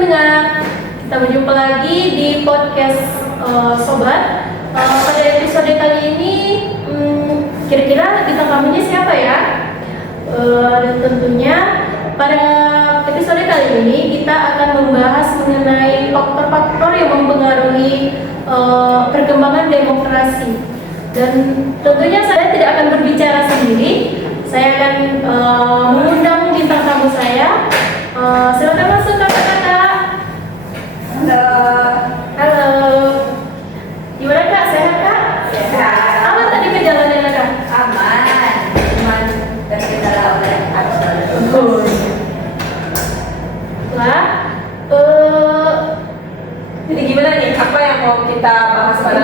pendengar, kita berjumpa lagi di podcast Sobat. Pada episode kali ini, kira-kira bintang tamunya siapa ya? Dan tentunya pada episode kali ini kita akan membahas mengenai faktor-faktor yang mempengaruhi perkembangan demokrasi. Dan tentunya saya tidak akan berbicara sendiri. Saya akan mengundang bintang tamu saya. Silakan masuk kakak-kakak. Halo. Gimana kak? Sehat kak? Sehat. Aman tadi perjalanannya kak? Aman, cuman terkendala oleh arus lalu lintas. Oh. Wah. Jadi gimana nih? Apa yang mau kita bahas pada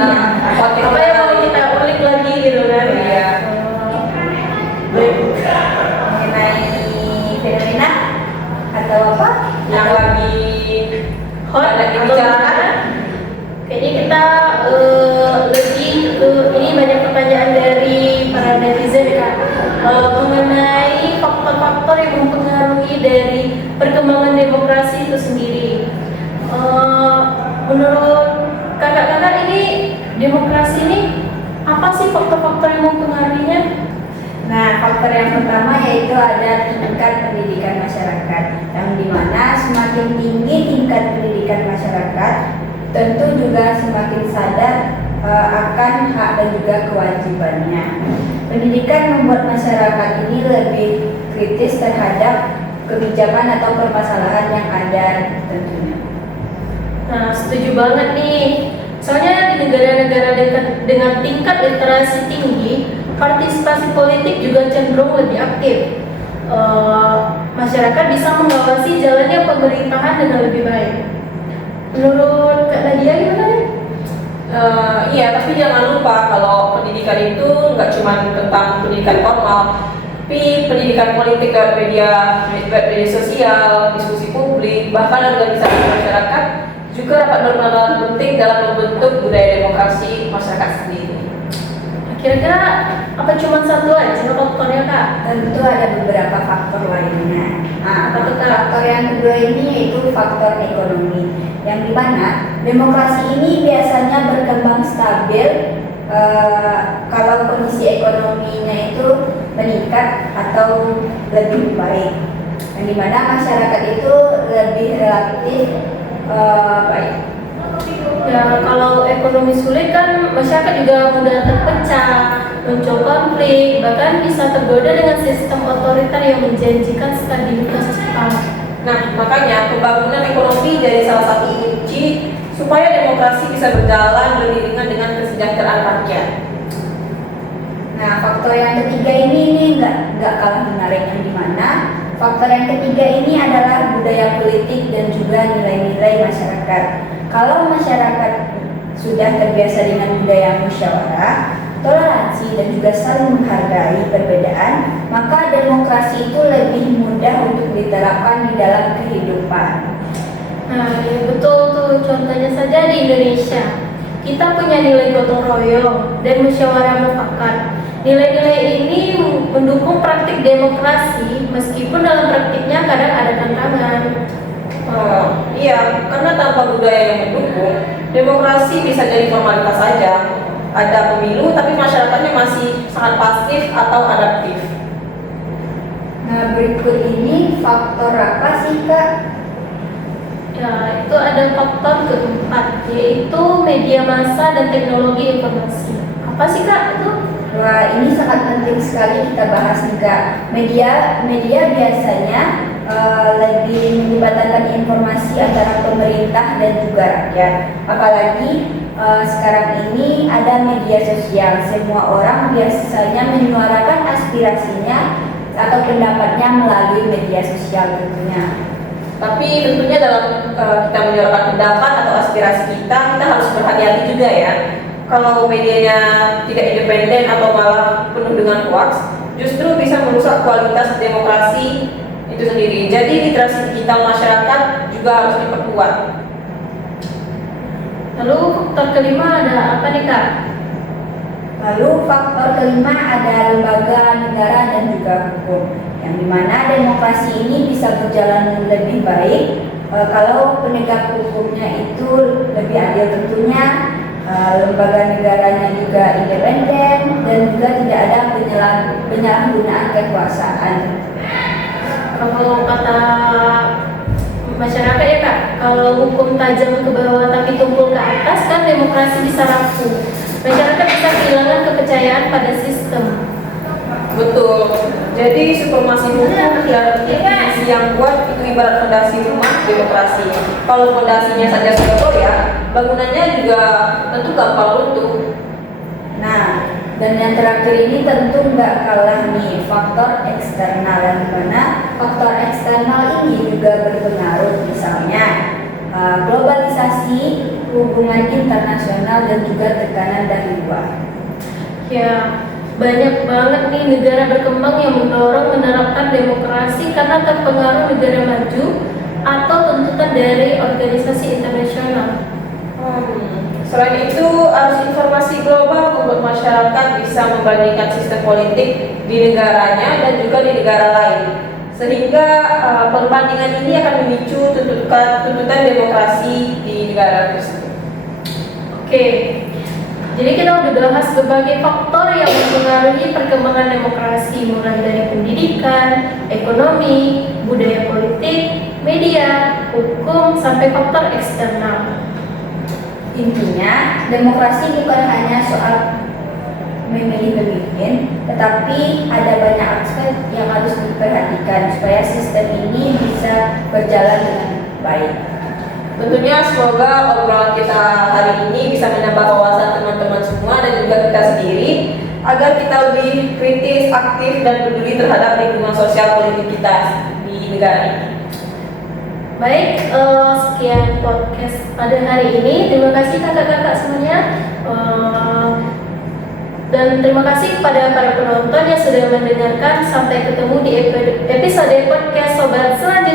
podcast Apa yang mau kita ulik lagi gitu kan? Iya. Mengenai fenomena atau apa? Yang lagi Hot lagi atau dibicarakan? gimana? Kayaknya kita lebih ini banyak pertanyaan dari para netizen kak mengenai faktor-faktor yang mempengaruhi dari perkembangan demokrasi itu sendiri. Menurut kakak-kakak ini demokrasi ini apa sih faktor-faktor yang mempengaruhinya? Nah, faktor yang pertama yaitu ada tingkat pendidikan masyarakat, yang dimana semakin tinggi tingkat pendidikan masyarakat, tentu juga semakin sadar akan hak dan juga kewajibannya. Pendidikan membuat masyarakat ini lebih kritis terhadap kebijakan atau permasalahan yang ada tentunya. Nah, setuju banget nih. Soalnya di negara-negara dengan tingkat literasi tinggi, partisipasi politik juga cenderung lebih aktif. Masyarakat bisa mengawasi jalannya pemerintahan dengan lebih baik. Menurut Kak Nadia gimana nih? Iya, tapi jangan lupa kalau pendidikan itu nggak cuma tentang pendidikan formal, tapi pendidikan politik lewat media sosial, diskusi publik, bahkan organisasi masyarakat juga dapat berperan penting dalam membentuk budaya demokrasi masyarakat sendiri. Kira-kira apa cuma satu aja faktornya Kak? Tentu ada beberapa faktor lainnya. Apa tuh, Kak? Faktor yang kedua ini yaitu faktor ekonomi, yang dimana demokrasi ini biasanya berkembang stabil kalau kondisi ekonominya itu meningkat atau lebih baik, yang dimana masyarakat itu lebih relatif baik. Ya kalau ekonomi sulit kan masyarakat juga mudah terpecah, muncul konflik, bahkan bisa tergoda dengan sistem otoriter yang menjanjikan stabilitas cepat. Nah, makanya pembangunan ekonomi jadi salah satu kunci supaya demokrasi bisa berjalan beriringan dengan kesejahteraan rakyat. Nah, faktor yang ketiga ini nggak kalah menarik, yang dimana faktor yang ketiga ini adalah budaya politik dan juga nilai-nilai masyarakat. Kalau masyarakat sudah terbiasa dengan budaya musyawarah, toleransi dan juga saling menghargai perbedaan, maka demokrasi itu lebih mudah untuk diterapkan di dalam kehidupan. Nah, ya betul tuh, contohnya saja di Indonesia. Kita punya nilai gotong royong dan musyawarah mufakat. Nilai-nilai ini mendukung praktik demokrasi meskipun dalam praktiknya kadang ada tantangan. Iya, karena tanpa budaya yang mendukung, demokrasi bisa jadi formalitas saja. Ada pemilu, tapi masyarakatnya masih sangat pasif atau adaptif. Nah, berikut ini faktor apa sih, Kak? Ya, itu ada faktor keempat, yaitu media massa dan teknologi informasi. Apa sih Kak itu? Wah, ini sangat penting sekali kita bahas nih, Kak. Media biasanya lebih menyebarkan informasi antara pemerintah dan juga rakyat. Apalagi sekarang ini ada media sosial. Semua orang biasanya menyuarakan aspirasinya atau pendapatnya melalui media sosial tentunya. Tapi tentunya dalam kita menyuarakan pendapat atau aspirasi kita harus berhati-hati juga ya. Kalau medianya tidak independen atau malah penuh dengan hoax, justru bisa merusak kualitas demokrasi itu sendiri. Jadi literasi digital masyarakat juga harus diperkuat. Lalu faktor kelima ada apa nih Kak? Lalu faktor kelima ada lembaga negara dan juga hukum, yang dimana demokrasi ini bisa berjalan lebih baik Kalau penegak hukumnya itu lebih adil tentunya, lembaga negaranya juga independen, dan juga tidak ada penyalahgunaan kekuasaan. Kalau kata masyarakat ya Kak, kalau hukum tajam ke bawah tapi tumpul ke atas kan demokrasi bisa rapuh. Masyarakat bisa kehilangan kepercayaan pada sistem. Betul. Jadi supremasi hukum dan institusi yang kuat itu ibarat fondasi rumah demokrasi. Kalau fondasinya saja sudah goyah, bangunannya juga tentu gampang runtuh. Nah, dan yang terakhir ini tentu nggak kalah nih, faktor eksternal, yang dimana faktor eksternal ini juga berpengaruh, misalnya globalisasi, hubungan internasional, dan juga tekanan dari luar. Ya, banyak banget nih negara berkembang yang mendorong menerapkan demokrasi karena terpengaruh negara maju atau tuntutan dari organisasi internasional. Selain itu, arus informasi global membuat masyarakat bisa membandingkan sistem politik di negaranya dan juga di negara lain. Sehingga perbandingan ini akan memicu tuntutan demokrasi di negara tersebut. Oke, jadi kita udah bahas berbagai faktor yang mempengaruhi perkembangan demokrasi, mulai dari pendidikan, ekonomi, budaya politik, media, hukum, sampai faktor eksternal. Intinya, demokrasi bukan hanya soal memilih pemimpin, tetapi ada banyak aspek yang harus diperhatikan supaya sistem ini bisa berjalan dengan baik. Tentunya semoga obrolan kita hari ini bisa menambah wawasan teman-teman semua dan juga kita sendiri agar kita lebih kritis, aktif, dan peduli terhadap lingkungan sosial politik kita di negara ini. Baik, sekian podcast pada hari ini. Terima kasih kakak-kakak semuanya. Dan terima kasih kepada para penonton yang sudah mendengarkan. Sampai ketemu di episode podcast Sobat selanjutnya.